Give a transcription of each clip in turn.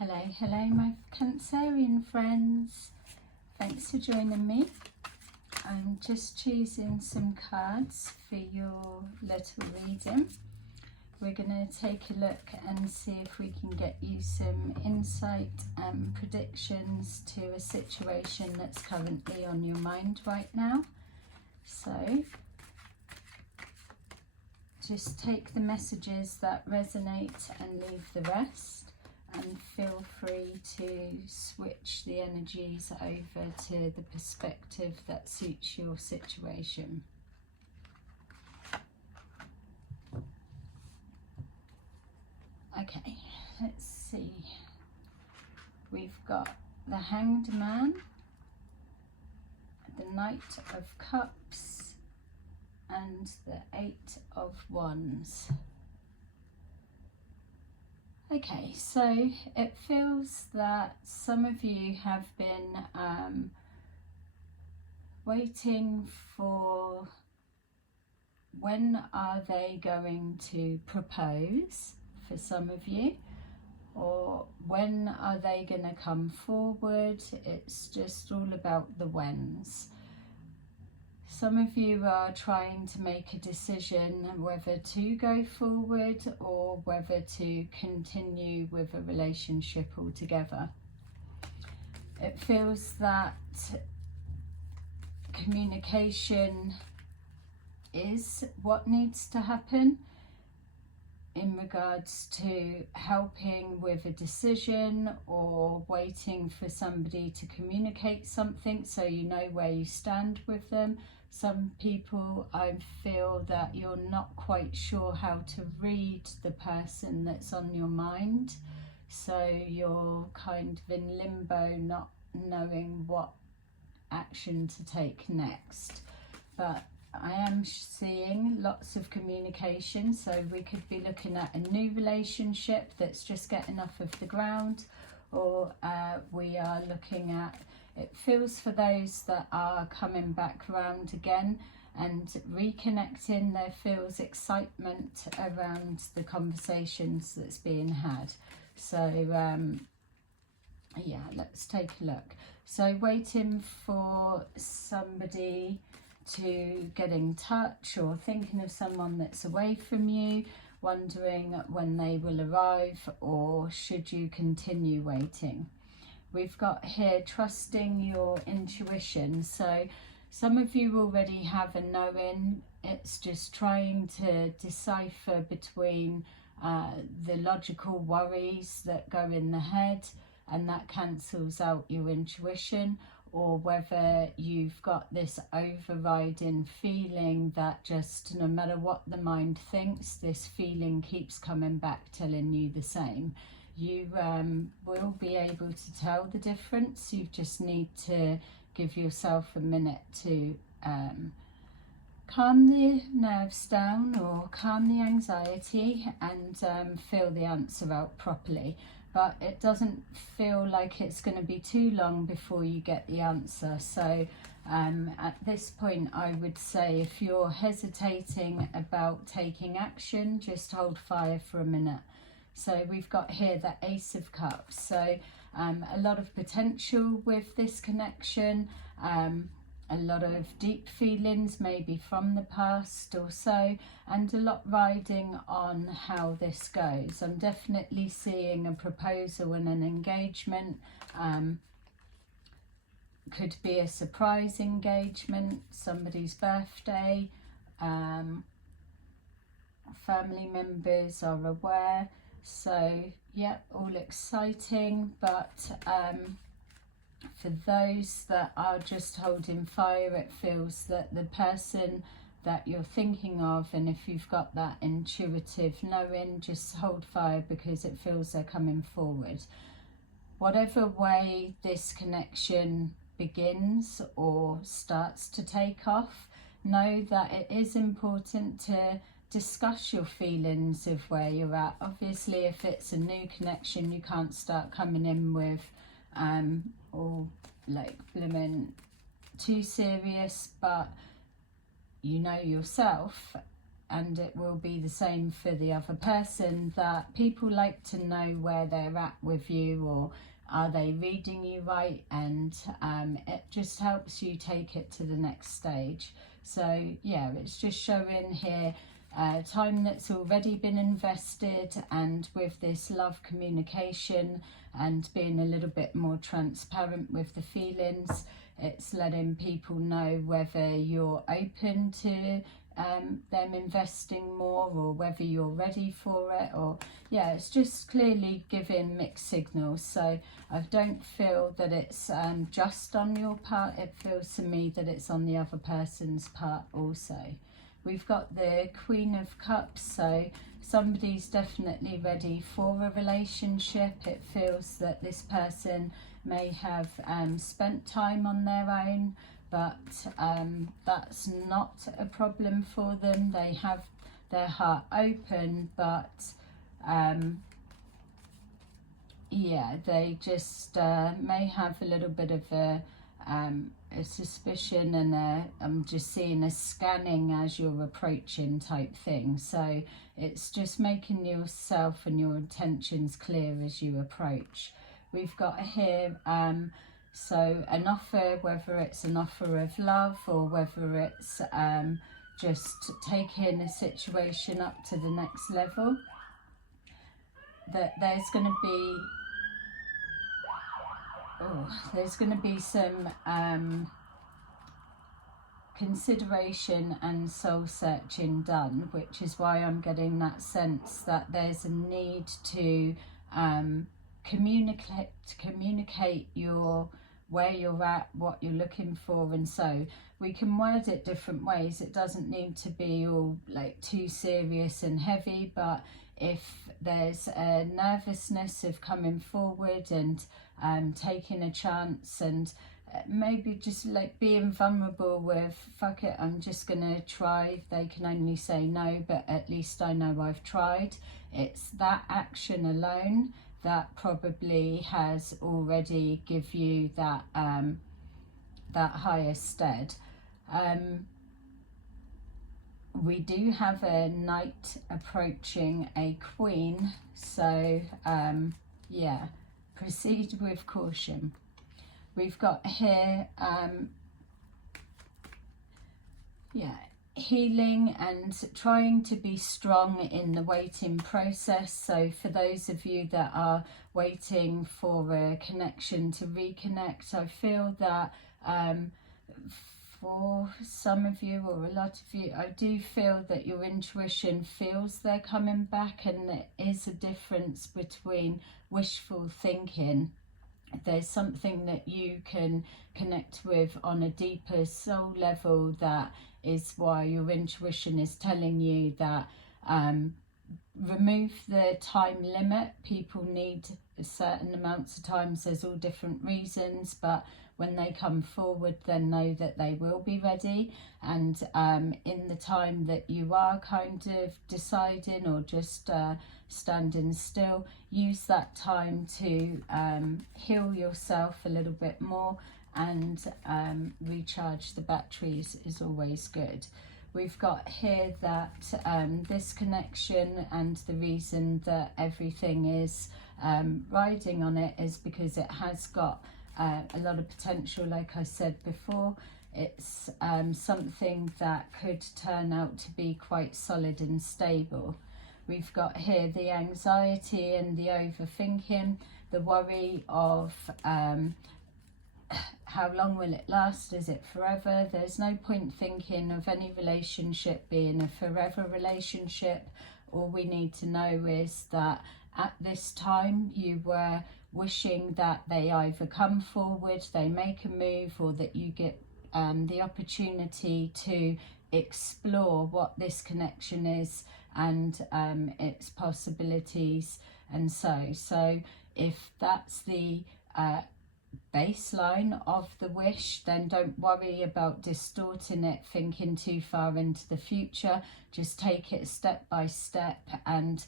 Hello my Cancerian friends. Thanks for joining me. I'm just choosing some cards for your little reading. We're going to take a look and see if we can get you some insight and predictions to a situation that's currently on your mind right now. So just take the messages that resonate and leave the rest. And feel free to switch the energies over to the perspective that suits your situation. Okay, let's see. We've got the Hanged Man, the Knight of Cups, and the Eight of Wands. Okay, so it feels that some of you have been waiting for when are they going to propose for some of you, or when are they going to come forward. It's just all about the whens. Some of you are trying to make a decision whether to go forward or whether to continue with a relationship altogether. It feels that communication is what needs to happen in regards to helping with a decision or waiting for somebody to communicate something so you know where you stand with them. Some people, I feel that you're not quite sure how to read the person that's on your mind. So you're kind of in limbo, not knowing what action to take next. But I am seeing lots of communication. So we could be looking at a new relationship that's just getting off of the ground, or we are looking at, it feels for those that are coming back around again and reconnecting, there feels excitement around the conversations that's being had. So yeah, let's take a look. So waiting for somebody to get in touch, or thinking of someone that's away from you, wondering when they will arrive, or should you continue waiting. We've got here trusting your intuition. So some of you already have a knowing. It's just trying to decipher between the logical worries that go in the head, and that cancels out your intuition, or whether you've got this overriding feeling that just no matter what the mind thinks, this feeling keeps coming back telling you the same. You will be able to tell the difference. You just need to give yourself a minute to calm the nerves down or calm the anxiety and feel the answer out properly. But it doesn't feel like it's going to be too long before you get the answer. So at this point, I would say if you're hesitating about taking action, just hold fire for a minute. So we've got here the Ace of Cups. So a lot of potential with this connection, a lot of deep feelings maybe from the past or so, and a lot riding on how this goes. I'm definitely seeing a proposal and an engagement. Could be a surprise engagement, somebody's birthday, family members are aware. So yeah, all exciting, but for those that are just holding fire, it feels that the person that you're thinking of, and if you've got that intuitive knowing, just hold fire because it feels they're coming forward. Whatever way this connection begins or starts to take off, know that it is important to discuss your feelings of where you're at. Obviously, if it's a new connection, you can't start coming in with all like blooming too serious, but you know yourself and it will be the same for the other person, that people like to know where they're at with you, or are they reading you right, and it just helps you take it to the next stage. So yeah, it's just showing here time that's already been invested, and with this love communication and being a little bit more transparent with the feelings, it's letting people know whether you're open to them investing more, or whether you're ready for it, or yeah, it's just clearly giving mixed signals. So I don't feel that it's just on your part. It feels to me that it's on the other person's part also. We've got the Queen of Cups, so somebody's definitely ready for a relationship. It feels that this person may have spent time on their own, but that's not a problem for them. They have their heart open, but yeah, they just may have a little bit of a suspicion, and I'm just seeing a scanning as you're approaching type thing. So it's just making yourself and your intentions clear as you approach. We've got here so an offer, whether it's an offer of love, or whether it's just taking a situation up to the next level, that there's going to be some consideration and soul searching done, which is why I'm getting that sense that there's a need to communicate where you're at, what you're looking for. And so we can word it different ways. It doesn't need to be all like too serious and heavy, but if there's a nervousness of coming forward and taking a chance, and maybe just like being vulnerable with, fuck it, I'm just gonna try. They can only say no, but at least I know I've tried. It's that action alone that probably has already give you that that higher stead. We do have a knight approaching a queen, so yeah, proceed with caution. We've got here yeah, healing and trying to be strong in the waiting process. So for those of you that are waiting for a connection to reconnect, I feel that for some of you, or a lot of you, I do feel that your intuition feels they're coming back, and there is a difference between wishful thinking. There's something that you can connect with on a deeper soul level, that is why your intuition is telling you that remove the time limit. People need a certain amounts of times. There's all different reasons, but when they come forward, then know that they will be ready. And in the time that you are kind of deciding, or just standing still, use that time to heal yourself a little bit more, and recharge the batteries is always good. We've got here that this connection, and the reason that everything is riding on it, is because it has got a lot of potential. Like I said before, it's something that could turn out to be quite solid and stable. We've got here the anxiety and the overthinking, the worry of how long will it last? Is it forever? There's no point thinking of any relationship being a forever relationship. All we need to know is that at this time you were wishing that they either come forward, they make a move, or that you get the opportunity to explore what this connection is, and its possibilities. And so if that's the baseline of the wish, then don't worry about distorting it, thinking too far into the future. Just take it step by step, and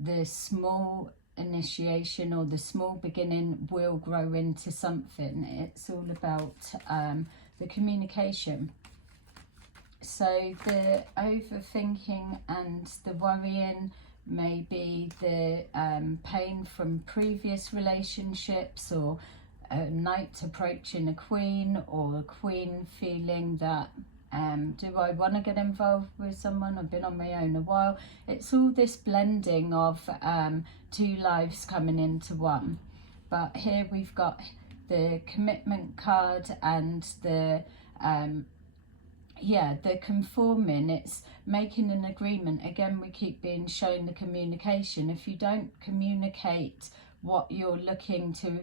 the small initiation, or the small beginning, will grow into something. It's all about the communication. So the overthinking and the worrying may be the pain from previous relationships, or a knight approaching a queen, or a queen feeling that do I want to get involved with someone? I've been on my own a while. It's all this blending of two lives coming into one. But here we've got the commitment card and the the conforming. It's making an agreement. Again, we keep being shown the communication. If you don't communicate what you're looking to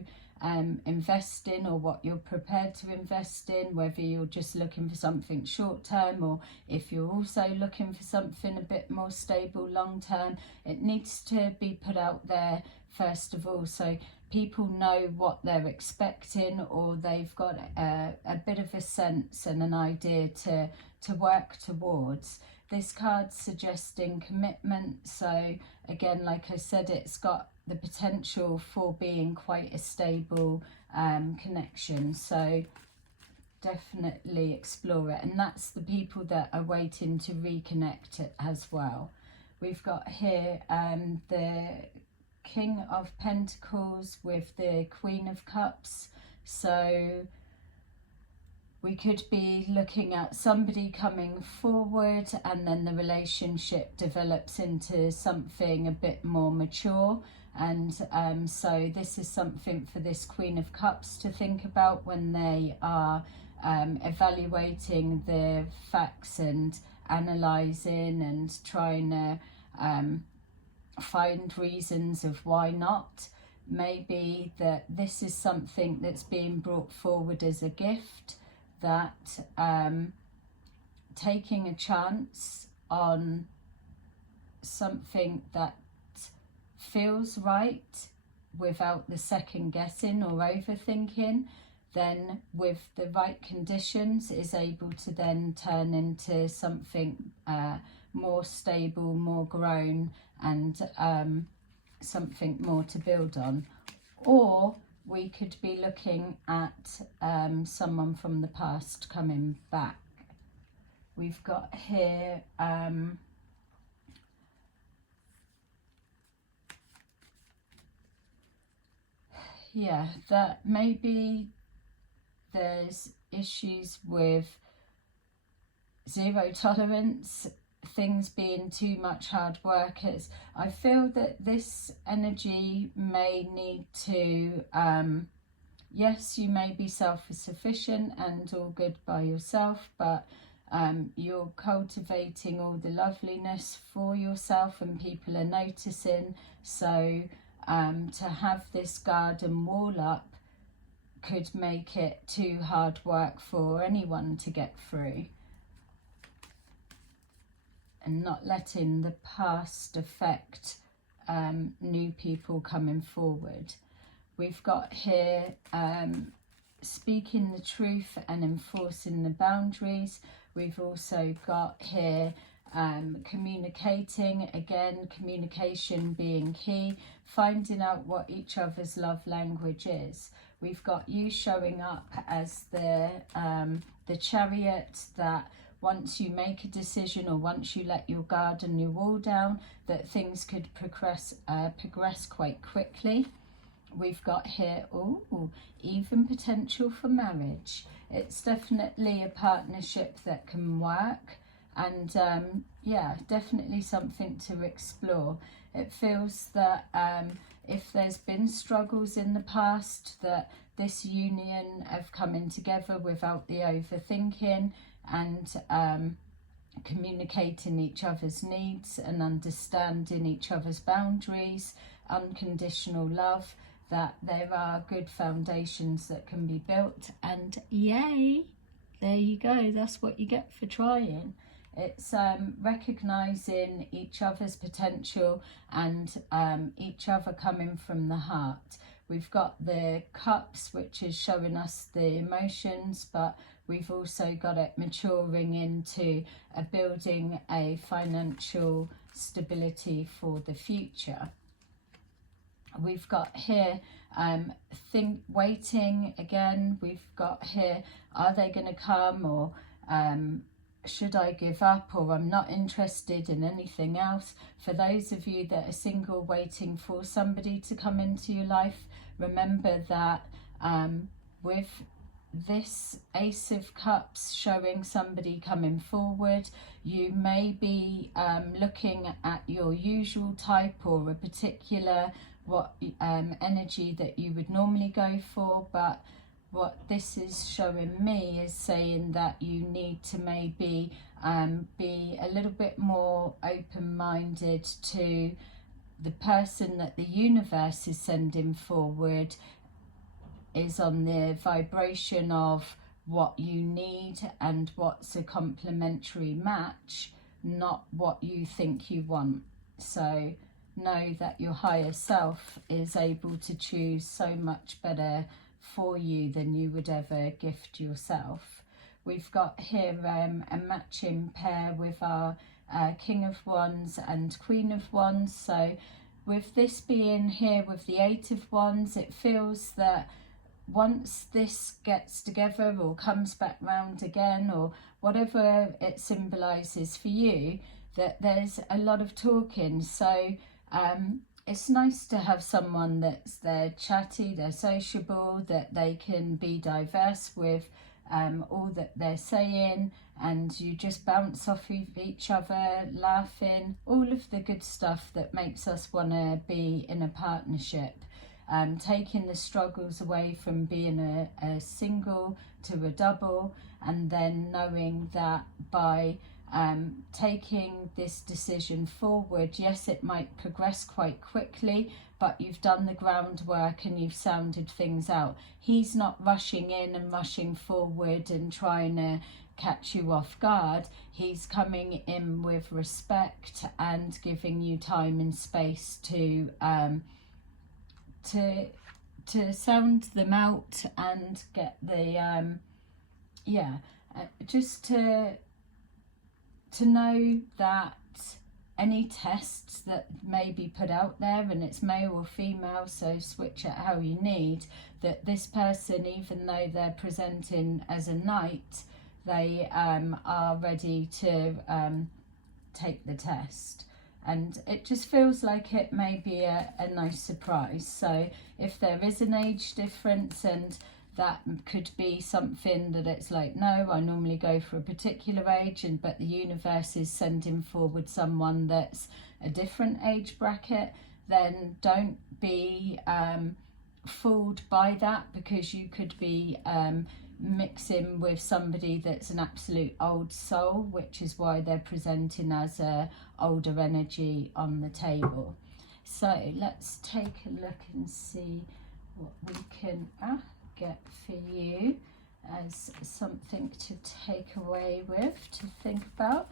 invest in, or what you're prepared to invest in, whether you're just looking for something short term, or if you're also looking for something a bit more stable long term, it needs to be put out there first of all, so people know what they're expecting, or they've got a bit of a sense and an idea to work towards. This card's suggesting commitment, so again, like I said, it's got the potential for being quite a stable connection, so definitely explore it. And that's the people that are waiting to reconnect as well. We've got here the King of Pentacles with the Queen of Cups, so we could be looking at somebody coming forward, and then the relationship develops into something a bit more mature. And so this is something for this Queen of Cups to think about when they are evaluating the facts and analysing and trying to find reasons of why not. Maybe that this is something that's being brought forward as a gift, that taking a chance on something that feels right without the second guessing or overthinking, then with the right conditions is able to then turn into something more stable, more grown, and something more to build on. Or we could be looking at someone from the past coming back. We've got here that maybe there's issues with zero tolerance, things being too much hard workers. I feel that this energy may need to, yes, you may be self-sufficient and all good by yourself, but you're cultivating all the loveliness for yourself and people are noticing. So to have this garden wall up could make it too hard work for anyone to get through, and not letting the past affect new people coming forward. We've got here speaking the truth and enforcing the boundaries. We've also got here communicating, again, communication being key, finding out what each other's love language is. We've got you showing up as the Chariot, that once you make a decision, or once you let your guard and your wall down, that things could progress quite quickly. We've got here, even potential for marriage. It's definitely a partnership that can work, and definitely something to explore. It feels that if there's been struggles in the past, that this union of coming together without the overthinking, and communicating each other's needs and understanding each other's boundaries, unconditional love, that there are good foundations that can be built. And yay, there you go, that's what you get for trying. It's recognising each other's potential and each other coming from the heart. We've got the cups, which is showing us the emotions, but we've also got it maturing into building a financial stability for the future. We've got here waiting again. We've got here, are they going to come, or should I give up, or I'm not interested in anything else. For those of you that are single waiting for somebody to come into your life, remember that with this Ace of Cups showing somebody coming forward, you may be looking at your usual type or a particular energy that you would normally go for, but what this is showing me is saying that you need to maybe be a little bit more open-minded to the person that the universe is sending forward is on the vibration of what you need and what's a complementary match, not what you think you want. So know that your higher self is able to choose so much better for you than you would ever gift yourself. We've got here a matching pair with our King of Wands and Queen of Wands. So with this being here with the Eight of Wands, it feels that once this gets together or comes back round again, or whatever it symbolises for you, that there's a lot of talking. So it's nice to have someone they're chatty, they're sociable, that they can be diverse with all that they're saying, and you just bounce off of each other, laughing, all of the good stuff that makes us want to be in a partnership. Taking the struggles away from being a single to a double, and then knowing that by taking this decision forward, yes, it might progress quite quickly, but you've done the groundwork and you've sounded things out. He's not rushing in and rushing forward and trying to catch you off guard. He's coming in with respect and giving you time and space to sound them out and get the just to know that any tests that may be put out there, and it's male or female, so switch it how you need, that this person, even though they're presenting as a knight, they are ready to take the test. And it just feels like it may be a nice surprise. So if there is an age difference, and that could be something that it's like, no, I normally go for a particular age, but the universe is sending forward someone that's a different age bracket, then don't be fooled by that, because you could be mixing with somebody that's an absolute old soul, which is why they're presenting as a older energy on the table. So let's take a look and see what we can get for you as something to take away with, to think about.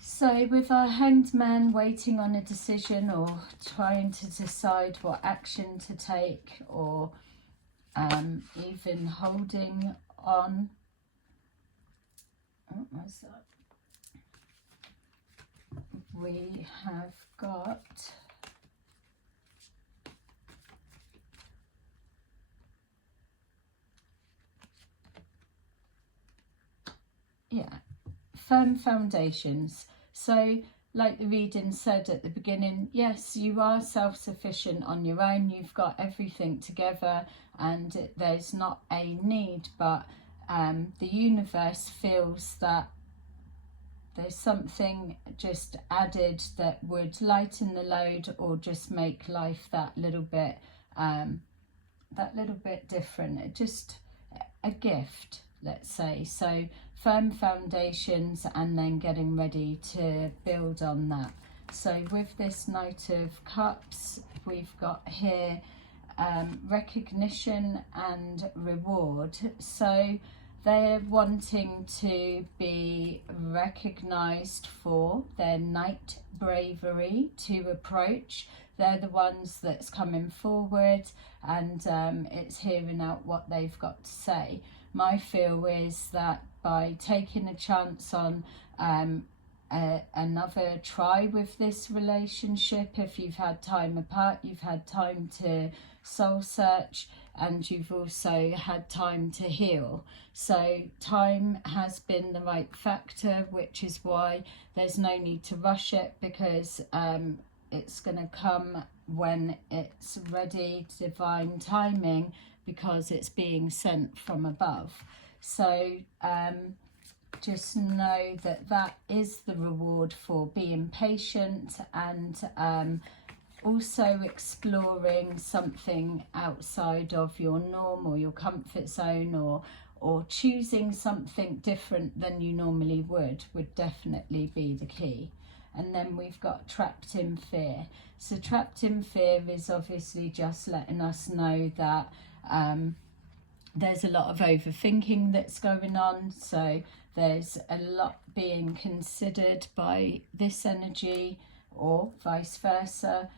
So with our Hanged Man waiting on a decision, or trying to decide what action to take, or even holding on. Oh, what's that? We have got firm foundations. So like the reading said at the beginning, yes, you are self-sufficient on your own, you've got everything together, and there's not a need, but the universe feels that there's something just added that would lighten the load, or just make life that little bit different. Just a gift, let's say. So firm foundations, and then getting ready to build on that. So with this Knight of Cups, we've got here recognition and reward. So they're wanting to be recognized for their knight bravery to approach. They're the ones that's coming forward, and it's hearing out what they've got to say. My feel is that by taking a chance on another try with this relationship. If you've had time apart, you've had time to soul search, and you've also had time to heal. So time has been the right factor, which is why there's no need to rush it, because it's going to come when it's ready, divine timing, because it's being sent from above. So just know that that is the reward for being patient, and also exploring something outside of your norm or your comfort zone, or choosing something different than you normally would definitely be the key. And then we've got trapped in fear. So trapped in fear is obviously just letting us know that there's a lot of overthinking that's going on. So there's a lot being considered by this energy, or vice versa.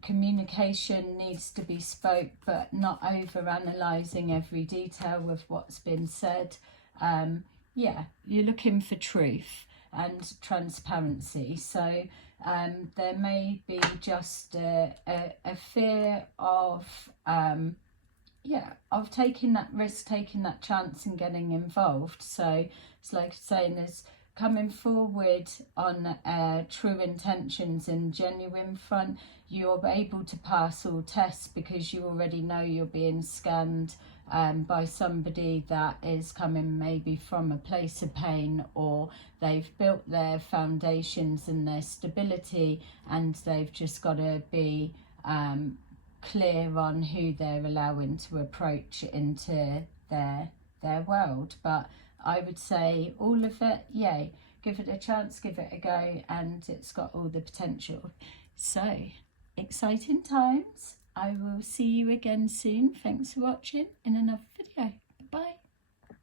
Communication needs to be spoke, but not over analysing every detail of what's been said. Yeah, you're looking for truth and transparency. So there may be just a fear of of taking that risk, taking that chance and getting involved. So it's like saying, is coming forward on true intentions and genuine front. You're able to pass all tests because you already know you're being scanned by somebody that is coming maybe from a place of pain, or they've built their foundations and their stability, and they've just got to be clear on who they're allowing to approach into their world. But I would say all of it, yay, give it a chance, give it a go, and it's got all the potential. So exciting times. I will see you again soon. Thanks for watching in another video. Bye.